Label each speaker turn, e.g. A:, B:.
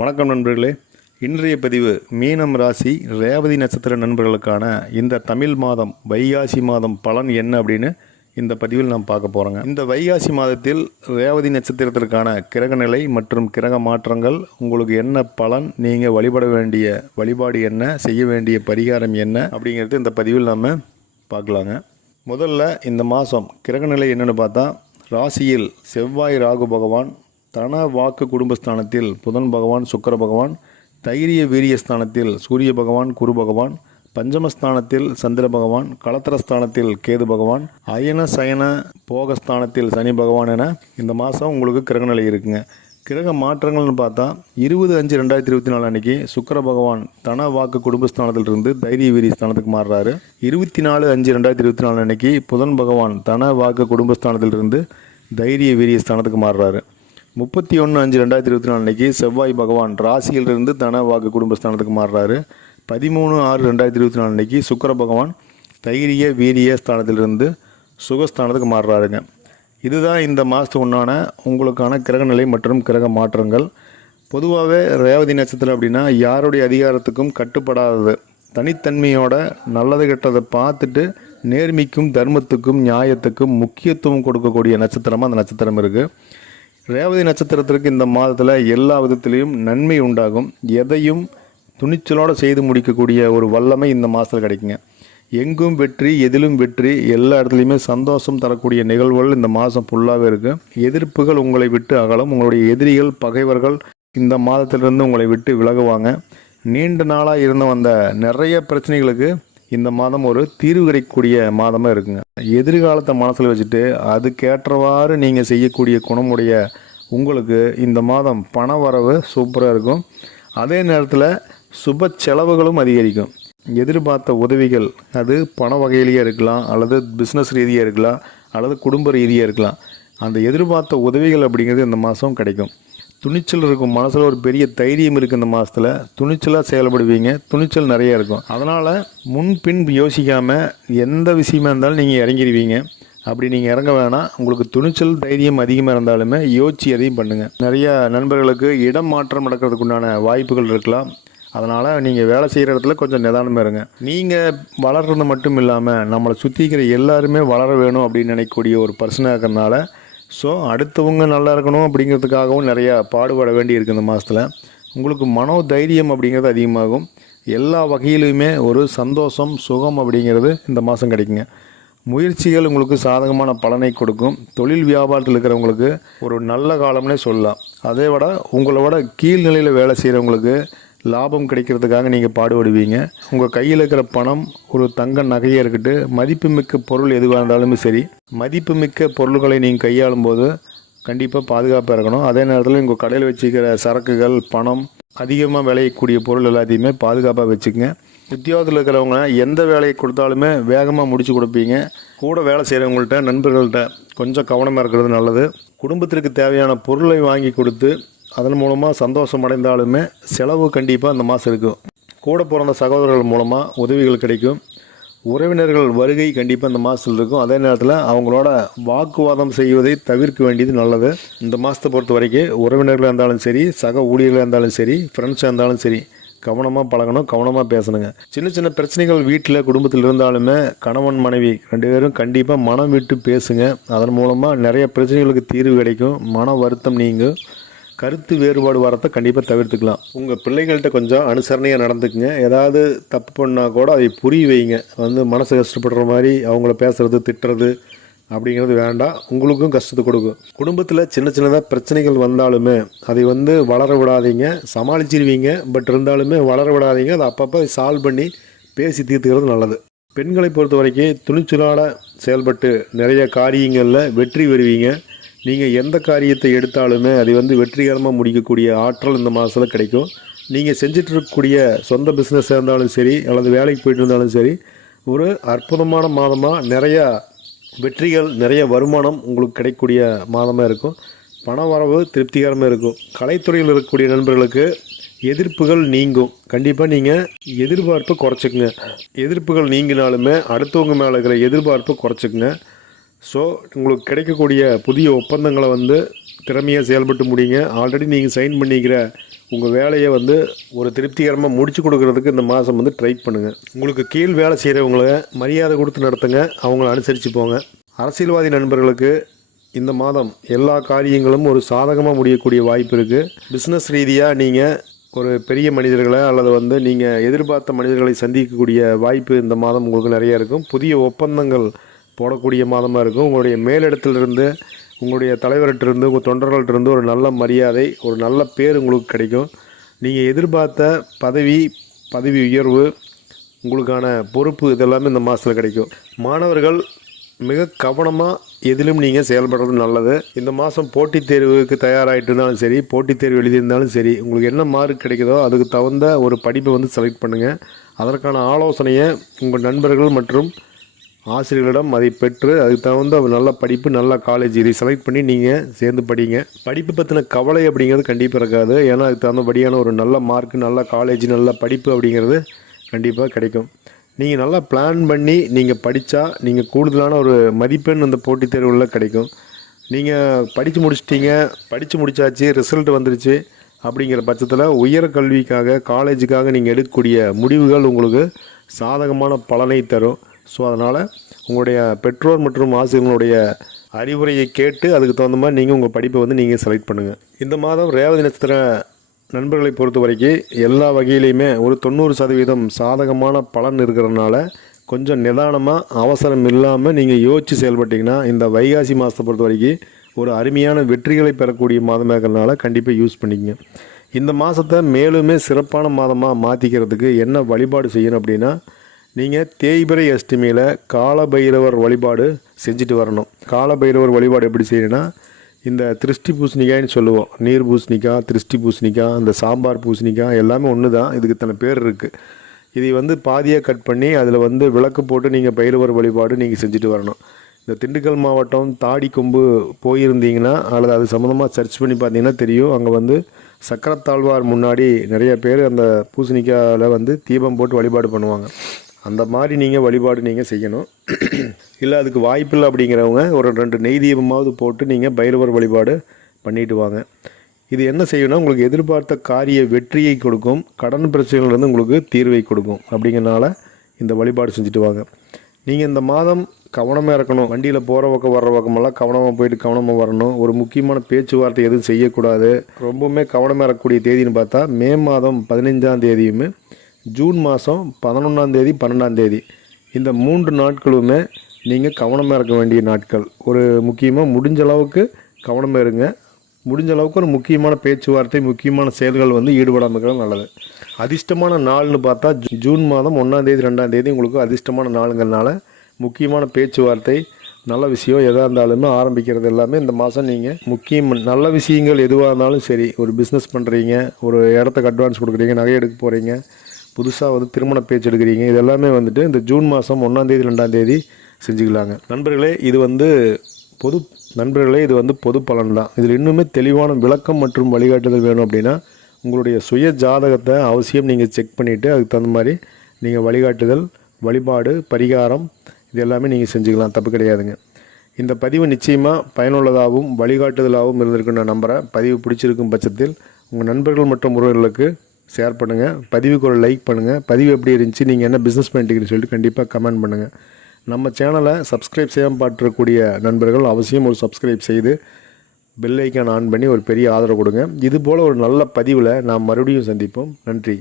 A: வணக்கம் நண்பர்களே. இன்றைய பதிவு மீனம் ராசி ரேவதி நட்சத்திர நண்பர்களுக்கான இந்த தமிழ் மாதம் வைகாசி மாதம் பலன் என்ன அப்படின்னு இந்த பதிவில் நாம் பார்க்க போகிறோங்க இந்த வைகாசி மாதத்தில் ரேவதி நட்சத்திரத்திற்கான கிரகநிலை மற்றும் கிரக மாற்றங்கள் உங்களுக்கு என்ன பலன் நீங்கள் வழிபட வேண்டிய வழிபாடு என்ன செய்ய வேண்டிய பரிகாரம் என்ன அப்படிங்கிறது இந்த பதிவில் நம்ம பார்க்கலாங்க. முதல்ல இந்த மாதம் கிரகநிலை என்னென்னு பார்த்தா ராசியில் செவ்வாய் ராகு பகவான் தன வாக்கு குடும்பஸ்தானத்தில் புதன் பகவான் சுக்கர பகவான் தைரிய வீரியஸ்தானத்தில் சூரிய பகவான் குரு பகவான் பஞ்சமஸ்தானத்தில் சந்திர பகவான் களத்திரஸ்தானத்தில் கேது பகவான் அயன சயன போகஸ்தானத்தில் சனி பகவான் என இந்த மாதம் உங்களுக்கு கிரகநிலை இருக்குங்க. கிரக மாற்றங்கள்னு பார்த்தா இருபது அஞ்சு ரெண்டாயிரத்தி இருபத்தி நாலு அன்னைக்கு சுக்கிர பகவான் தன வாக்கு குடும்பஸ்தானத்திலிருந்து தைரிய வீரிய ஸ்தானத்துக்கு மாறுறாரு. இருபத்தி நாலு அஞ்சு ரெண்டாயிரத்தி இருபத்தி நாலு அன்னைக்கு புதன் பகவான் தன வாக்கு குடும்பஸ்தானத்திலிருந்து தைரிய வீரிய ஸ்தானத்துக்கு மாறுறாரு. முப்பத்தி ஒன்று அஞ்சு ரெண்டாயிரத்தி இருபத்தி நாலு அன்னைக்கு செவ்வாய் பகவான் ராசியிலிருந்து தன வாக்கு குடும்பஸ்தானத்துக்கு மாறுறாரு. பதிமூணு ஆறு ரெண்டாயிரத்தி இருபத்தி நாலு அன்னைக்கு சுக்கர பகவான் தைரிய வீரிய ஸ்தானத்திலிருந்து சுகஸ்தானத்துக்கு மாறுறாருங்க. இதுதான் இந்த மாதத்துக்கு உண்டான உங்களுக்கான கிரகநிலை மற்றும் கிரக மாற்றங்கள். பொதுவாகவே ரேவதி நட்சத்திரம் அப்படின்னா யாருடைய அதிகாரத்துக்கும் கட்டுப்படாதது. தனித்தன்மையோட நல்லது கெட்டதை பார்த்துட்டு நேர்மைக்கும் தர்மத்துக்கும் நியாயத்துக்கும் முக்கியத்துவம் கொடுக்கக்கூடிய நட்சத்திரமாக அந்த நட்சத்திரம் இருக்குது ரேவதி நட்சத்திரத்திற்கு இந்த மாதத்தில் எல்லா விதத்திலையும் நன்மை உண்டாகும். எதையும் துணிச்சலோடு செய்து முடிக்கக்கூடிய ஒரு வல்லமை இந்த மாதத்தில் கிடைக்குங்க. எங்கும் வெற்றி எதிலும் வெற்றி எல்லா இடத்துலையுமே சந்தோஷம் தரக்கூடிய நிகழ்வுகள் இந்த மாதம் ஃபுல்லாகவே இருக்குது எதிர்ப்புகள் உங்களை விட்டு அகலும். உங்களுடைய எதிரிகள் பகைவர்கள் இந்த மாதத்திலிருந்து உங்களை விட்டு விலகுவாங்க. நீண்ட நாளாக இருந்து வந்த நிறைய பிரச்சனைகளுக்கு இந்த மாதம் ஒரு தீர்வு கிடைக்கக்கூடிய மாதமாக இருக்குங்க. எதிர்காலத்தை மனசில் வச்சுட்டு அதுக்கேற்றவாறு நீங்கள் செய்யக்கூடிய குணமுடைய உங்களுக்கு இந்த மாதம் பண வரவு சூப்பராக இருக்கும். அதே நேரத்தில் சுப செலவுகளும் அதிகரிக்கும். எதிர்பார்த்த உதவிகள் அது பண வகையிலேயே இருக்கலாம் அல்லது பிஸ்னஸ் ரீதியாக இருக்கலாம் அல்லது குடும்ப ரீதியாக இருக்கலாம். அந்த எதிர்பார்த்த உதவிகள் அப்படிங்கிறது இந்த மாதம் கிடைக்கும். துணிச்சல் இருக்கும் மனசில் ஒரு பெரிய தைரியம் இருக்குது இந்த மாதத்தில் துணிச்சலாக செயல்படுவீங்க. துணிச்சல் நிறைய இருக்கும். அதனால் முன்பின் யோசிக்காமல் எந்த விஷயமா இருந்தாலும் நீங்கள் இறங்கிடுவீங்க அப்படி நீங்கள் இறங்க வேணாம். உங்களுக்கு துணிச்சல் தைரியம் அதிகமாக இருந்தாலுமே யோசிச்சு எதையும் பண்ணுங்கள் நிறையா நண்பர்களுக்கு இடம் மாற்றம் நடக்கிறதுக்குண்டான வாய்ப்புகள் இருக்கலாம். அதனால் நீங்கள் வேலை செய்கிற இடத்துல கொஞ்சம் நிதானமாக இருங்க. நீங்கள் வளர்றது மட்டும் இல்லாமல் நம்மளை சுற்றிக்கிற எல்லாருமே வளர வேணும் அப்படின்னு நினைக்கக்கூடிய ஒரு பர்சனாக இருக்கிறதுனால ஸோ அடுத்தவங்க நல்லா இருக்கணும் அப்படிங்கிறதுக்காகவும் நிறையா பாடுபட வேண்டி இருக்குது இந்த மாதத்தில் உங்களுக்கு மனோ தைரியம் அப்படிங்கிறது அதிகமாகும். எல்லா வகையிலுமே ஒரு சந்தோஷம் சுகம் அப்படிங்கிறது இந்த மாதம் கிடைக்குங்க. முயற்சிகள் உங்களுக்கு சாதகமான பலனை கொடுக்கும். தொழில் வியாபாரத்தில் இருக்கிறவங்களுக்கு ஒரு நல்ல காலம்னே சொல்லலாம். அதை விட உங்களை விட கீழ்நிலையில் வேலை செய்கிறவங்களுக்கு லாபம் கிடைக்கிறதுக்காக நீங்கள் பாடுபடுவீங்க. உங்கள் கையில் இருக்கிற பணம் ஒரு தங்க நகையாக இருக்கட்டு மதிப்புமிக்க பொருள் எதுவாக இருந்தாலுமே சரி மதிப்புமிக்க பொருள்களை நீங்கள் கையாளும் போது கண்டிப்பாக பாதுகாப்பாக இருக்கணும். அதே நேரத்தில் உங்கள் கடையில் வச்சுக்கிற சரக்குகள் பணம் அதிகமாக விளையக்கூடிய பொருள் எல்லாத்தையுமே பாதுகாப்பாக வச்சுக்கோங்க. உத்தியோகத்தில் இருக்கிறவங்க எந்த வேலையை கொடுத்தாலுமே வேகமாக முடிச்சு கொடுப்பீங்க. கூட வேலை செய்கிறவங்கள்ட்ட நண்பர்கள்ட்ட கொஞ்சம் கவனமாக இருக்கிறது நல்லது. குடும்பத்திற்கு தேவையான பொருளை வாங்கி கொடுத்து அதன் மூலமாக சந்தோஷம் அடைந்தாலுமே செலவு கண்டிப்பாக அந்த மாதம் இருக்கும். கூட பிறந்த சகோதரர்கள் மூலமாக உதவிகள் கிடைக்கும். உறவினர்கள் வருகை கண்டிப்பாக இந்த மாதத்தில் இருக்கும். அதே நேரத்தில் அவங்களோட வாக்குவாதம் செய்வதை தவிர்க்க வேண்டியது நல்லது. இந்த மாதத்தை பொறுத்த வரைக்கும் உறவினர்களாக இருந்தாலும் சரி சக ஊழியர்களாக இருந்தாலும் சரி ஃப்ரெண்ட்ஸாக இருந்தாலும் சரி கவனமாக பழகணும் கவனமாக பேசணுங்க. சின்ன சின்ன பிரச்சனைகள் வீட்டில் குடும்பத்தில் இருந்தாலுமே கணவன் மனைவி ரெண்டு பேரும் கண்டிப்பாக மனம் விட்டு பேசுங்க. அதன் மூலமாக நிறைய பிரச்சனைகளுக்கு தீர்வு கிடைக்கும். மன வருத்தம் நீங்கும். கருத்து வேறுபாடு வரத்தை கண்டிப்பாக தவிர்த்துக்கலாம். உங்கள் பிள்ளைகள்கிட்ட கொஞ்சம் அனுசரணையாக நடந்துக்குங்க. ஏதாவது தப்பு பண்ணால் கூட அதை புரிய வைங்க. வந்து மனசு கஷ்டப்படுற மாதிரி அவங்கள பேசுறது திட்டுறது அப்படிங்கிறது வேண்டாம். உங்களுக்கும் கஷ்டத்தை கொடுக்கும். குடும்பத்தில் சின்ன சின்னதாக பிரச்சனைகள் வந்தாலுமே அதை வந்து வளர விடாதீங்க. சமாளிச்சிருவீங்க. பட் இருந்தாலுமே வளர விடாதீங்க. அதை அப்பப்போ சால்வ் பண்ணி பேசி தீர்த்துக்கிறது நல்லது. பெண்களை பொறுத்த வரைக்கும் துணிச்சலால் செயல்பட்டு நிறைய காரியங்களில் வெற்றி பெறுவீங்க. நீங்கள் எந்த காரியத்தை எடுத்தாலுமே அது வந்து வெற்றிகரமாக முடிக்கக்கூடிய ஆற்றல் இந்த மாதத்தில் கிடைக்கும். நீங்கள் செஞ்சுட்டு இருக்கக்கூடிய சொந்த பிஸ்னஸாக இருந்தாலும் சரி அல்லது வேலைக்கு போயிட்டு இருந்தாலும் சரி ஒரு அற்புதமான மாதமாக நிறையா வெற்றிகள் நிறைய வருமானம் உங்களுக்கு கிடைக்கக்கூடிய மாதமாக இருக்கும். பண வரவு திருப்திகரமாக இருக்கும். கலைத்துறையில் இருக்கக்கூடிய நண்பர்களுக்கு எதிர்ப்புகள் நீங்கும். கண்டிப்பாக நீங்கள் எதிர்பார்ப்பை குறைச்சிக்குங்க. எதிர்ப்புகள் நீங்கினாலுமே அடுத்தவங்க மேலே இருக்கிற எதிர்பார்ப்பை குறைச்சிக்குங்க. ஸோ உங்களுக்கு கிடைக்கக்கூடிய புதிய ஒப்பந்தங்களை வந்து திறமையாக செயல்பட்டு முடியுங்க ஆல்ரெடி நீங்கள் சைன் பண்ணிக்கிற உங்கள் வேலையை வந்து ஒரு திருப்திகரமாக முடிச்சு கொடுக்கறதுக்கு இந்த மாதம் வந்து ட்ரை பண்ணுங்கள் உங்களுக்கு கீழ் வேலை செய்கிறவங்கள மரியாதை கொடுத்து நடத்துங்க. அவங்கள அனுசரித்து போங்க. அரசியல்வாதி நண்பர்களுக்கு இந்த மாதம் எல்லா காரியங்களும் ஒரு சாதகமாக முடியக்கூடிய வாய்ப்பு இருக்குது பிஸ்னஸ் ரீதியாக நீங்கள் ஒரு பெரிய மனிதர்களை அல்லது வந்து நீங்கள் எதிர்பார்த்த மனிதர்களை சந்திக்கக்கூடிய வாய்ப்பு இந்த மாதம் உங்களுக்கு நிறைய இருக்கும். புதிய ஒப்பந்தங்கள் போடக்கூடிய மாதமாக இருக்கும். உங்களுடைய மேலிடத்திலிருந்து உங்களுடைய தலைவர்கிட்டருந்து உங்கள் தொண்டர்கள்ட்டிருந்து ஒரு நல்ல மரியாதை ஒரு நல்ல பேர் உங்களுக்கு கிடைக்கும். நீங்கள் எதிர்பார்த்த பதவி பதவி உயர்வு உங்களுக்கான பொறுப்பு இதெல்லாமே இந்த மாதத்தில் கிடைக்கும். மாணவர்கள் மிக கவனமாக எதிலும் நீங்கள் செயல்படுறது நல்லது. இந்த மாதம் போட்டித் தேர்வுக்கு தயாராகிட்டு இருந்தாலும் சரி போட்டித் தேர்வு எழுதியிருந்தாலும் சரி உங்களுக்கு என்ன மார்க் கிடைக்குதோ அதுக்கு தகுந்த ஒரு படிப்பை வந்து செலக்ட் பண்ணுங்கள் அதற்கான ஆலோசனையை உங்கள் நண்பர்கள் மற்றும் ஆசிரியர்களிடம் அதை பெற்று அதுக்கு தகுந்த நல்ல படிப்பு நல்ல காலேஜ் இதை செலக்ட் பண்ணி நீங்கள் சேர்ந்து படிங்க. படிப்பு பற்றின கவலை அப்படிங்கிறது கண்டிப்பாக இருக்காது. ஏன்னா அதுக்கு தகுந்தபடியான ஒரு நல்ல மார்க் நல்ல காலேஜ் நல்ல படிப்பு அப்படிங்கிறது கண்டிப்பாக கிடைக்கும். நீங்கள் நல்லா பிளான் பண்ணி நீங்கள் படித்தா நீங்கள் கூடுதலான ஒரு மதிப்பெண் அந்த போட்டித் தேர்வுகளில் கிடைக்கும். நீங்கள் படித்து முடிச்சிட்டிங்க படித்து முடிச்சாச்சு ரிசல்ட் வந்துருச்சு அப்படிங்கிற பட்சத்தில் உயர் கல்விக்காக காலேஜுக்காக நீங்கள் எடுக்கக்கூடிய முடிவுகள் உங்களுக்கு சாதகமான பலனை தரும். ஸோ அதனால் உங்களுடைய பெற்றோர் மற்றும் ஆசிரியர்களுடைய அறிவுரையை கேட்டு அதுக்கு தகுந்த மாதிரி நீங்கள் உங்கள் படிப்பை வந்து நீங்கள் செலக்ட் பண்ணுங்கள் இந்த மாதம் ரேவதி நட்சத்திர நண்பர்களை பொறுத்த வரைக்கும் எல்லா வகையிலையுமே ஒரு தொண்ணூறு சதவீதம் சாதகமான பலன் இருக்கிறதுனால கொஞ்சம் நிதானமாக அவசரம் இல்லாமல் நீங்கள் யோசித்து செயல்பட்டீங்கன்னா இந்த வைகாசி மாதத்தை பொறுத்த வரைக்கும் ஒரு அருமையான வெற்றிகளை பெறக்கூடிய மாதமாக இருக்கிறதுனால கண்டிப்பாக யூஸ் பண்ணிக்கங்க. இந்த மாதத்தை மேலுமே சிறப்பான மாதமாக மாற்றிக்கிறதுக்கு என்ன வழிபாடு செய்யணும் அப்படின்னா நீங்கள் தேய்பிரை அஷ்டமியில் காலபைரவர் வழிபாடு செஞ்சுட்டு வரணும். காலபைரவர் வழிபாடு எப்படி செய்யணும்னா இந்த திருஷ்டி பூசணிக்காய்னு சொல்லுவோம். நீர் பூசணிக்காய் திருஷ்டி பூசணிக்காய் இந்த சாம்பார் பூசணிக்காய் எல்லாமே ஒன்று தான் இதுக்கு இத்தனை பேர் இருக்குது இதை வந்து பாதியாக கட் பண்ணி அதில் வந்து விளக்கு போட்டு நீங்கள் பைரவர் வழிபாடு நீங்கள் செஞ்சுட்டு வரணும். இந்த திண்டுக்கல் மாவட்டம் தாடி கொம்பு போயிருந்தீங்கன்னா அல்லது அது சம்மந்தமாக சர்ச் பண்ணி பார்த்தீங்கன்னா தெரியும். அங்கே வந்து சக்கரத்தாழ்வார் முன்னாடி நிறைய பேர் அந்த பூசணிக்காயில் வந்து தீபம் போட்டு வழிபாடு பண்ணுவாங்க. அந்த மாதிரி நீங்கள் வழிபாடு நீங்கள் செய்யணும். இல்லை அதுக்கு வாய்ப்பில்லை அப்படிங்கிறவங்க ஒரு ரெண்டு நெய் தீபமாவது போட்டு நீங்கள் பைரவர் வழிபாடு பண்ணிட்டு வாங்க. இது என்ன செய்யணும்னா உங்களுக்கு எதிர்பார்த்த காரிய வெற்றியை கொடுக்கும். கடன் பிரச்சனைகள்லேருந்து உங்களுக்கு தீர்வை கொடுக்கும். அப்படிங்கிறனால இந்த வழிபாடு செஞ்சுட்டு வாங்க. நீங்கள் இந்த மாதம் கவனமாக இருக்கணும். வண்டியில் போகிற பக்கம் வர்ற பக்கமெல்லாம் கவனமாக போயிட்டு கவனமாக வரணும். ஒரு முக்கியமான பேச்சுவார்த்தை எதுவும் செய்யக்கூடாது. ரொம்பவுமே கவனமாக இருக்கக்கூடிய தேதின்னு பார்த்தா மே மாதம் பதினைஞ்சாம் தேதியுமே ஜூன் மாதம் பதினொன்றாந்தேதி பன்னெண்டாந்தேதி இந்த மூன்று நாட்களுமே நீங்கள் கவனமாக இருக்க வேண்டிய நாட்கள். ஒரு முக்கியமாக முடிஞ்ச அளவுக்கு கவனமாக இருங்க. முடிஞ்ச அளவுக்கு ஒரு முக்கியமான பேச்சுவார்த்தை முக்கியமான செயல்கள் வந்து ஈடுபடாமல் இருக்கிறது நல்லது. அதிர்ஷ்டமான நாள்னு பார்த்தா ஜூன் மாதம் ஒன்றாந்தேதி ரெண்டாந்தேதி உங்களுக்கு அதிர்ஷ்டமான நாளுங்கிறனால முக்கியமான பேச்சுவார்த்தை நல்ல விஷயம் எதாக இருந்தாலுமே ஆரம்பிக்கிறது எல்லாமே இந்த மாதம் நீங்கள் முக்கியம் நல்ல விஷயங்கள் எதுவாக இருந்தாலும் சரி ஒரு பிஸ்னஸ் பண்ணுறீங்க ஒரு இடத்துக்கு அட்வான்ஸ் கொடுக்குறீங்க நகை எடுக்க போகிறீங்க புதுசாக வந்து திருமண பேச்சு எடுக்கிறீங்க. இது எல்லாமே வந்துட்டு இந்த ஜூன் மாதம் ஒன்றாந்தேதி ரெண்டாந்தேதி செஞ்சுக்கலாங்க. நண்பர்களே இது வந்து பொது நண்பர்களே இது வந்து பொது பலன் தான் இதில் இன்னுமே தெளிவான விளக்கம் மற்றும் வழிகாட்டுதல் வேணும் அப்படின்னா உங்களுடைய சுய ஜாதகத்தை அவசியம் நீங்கள் செக் பண்ணிவிட்டு அதுக்கு தகுந்த மாதிரி நீங்கள் வழிகாட்டுதல் வழிபாடு பரிகாரம் இது எல்லாமே நீங்கள் செஞ்சுக்கலாம். தப்பு கிடையாதுங்க. இந்த பதிவு நிச்சயமாக பயனுள்ளதாகவும் வழிகாட்டுதலாகவும் இருந்திருக்குன்னு நான் நம்புகிறேன் பதிவு பிடிச்சிருக்கும் பட்சத்தில் உங்கள் நண்பர்கள் மற்றும் உறவுகளுக்கு ஷேர் பண்ணுங்கள் பதிவுக்கு ஒரு லைக் பண்ணுங்கள் பதிவு எப்படி இருந்துச்சு நீங்கள் என்ன பிஸ்னஸ் பண்ணிட்டீங்கன்னு சொல்லிட்டு கண்டிப்பாக கமெண்ட் பண்ணுங்கள் நம்ம சேனலை சப்ஸ்கிரைப் செய்யாமல் பார்த்துருக்கக்கூடிய நண்பர்கள் அவசியம் ஒரு சப்ஸ்கிரைப் செய்து பெல் ஐக்கான் ஆன் பண்ணி ஒரு பெரிய ஆதரவு கொடுங்க. இது போல் ஒரு நல்ல பதிவில் நாம் மறுபடியும் சந்திப்போம். நன்றி.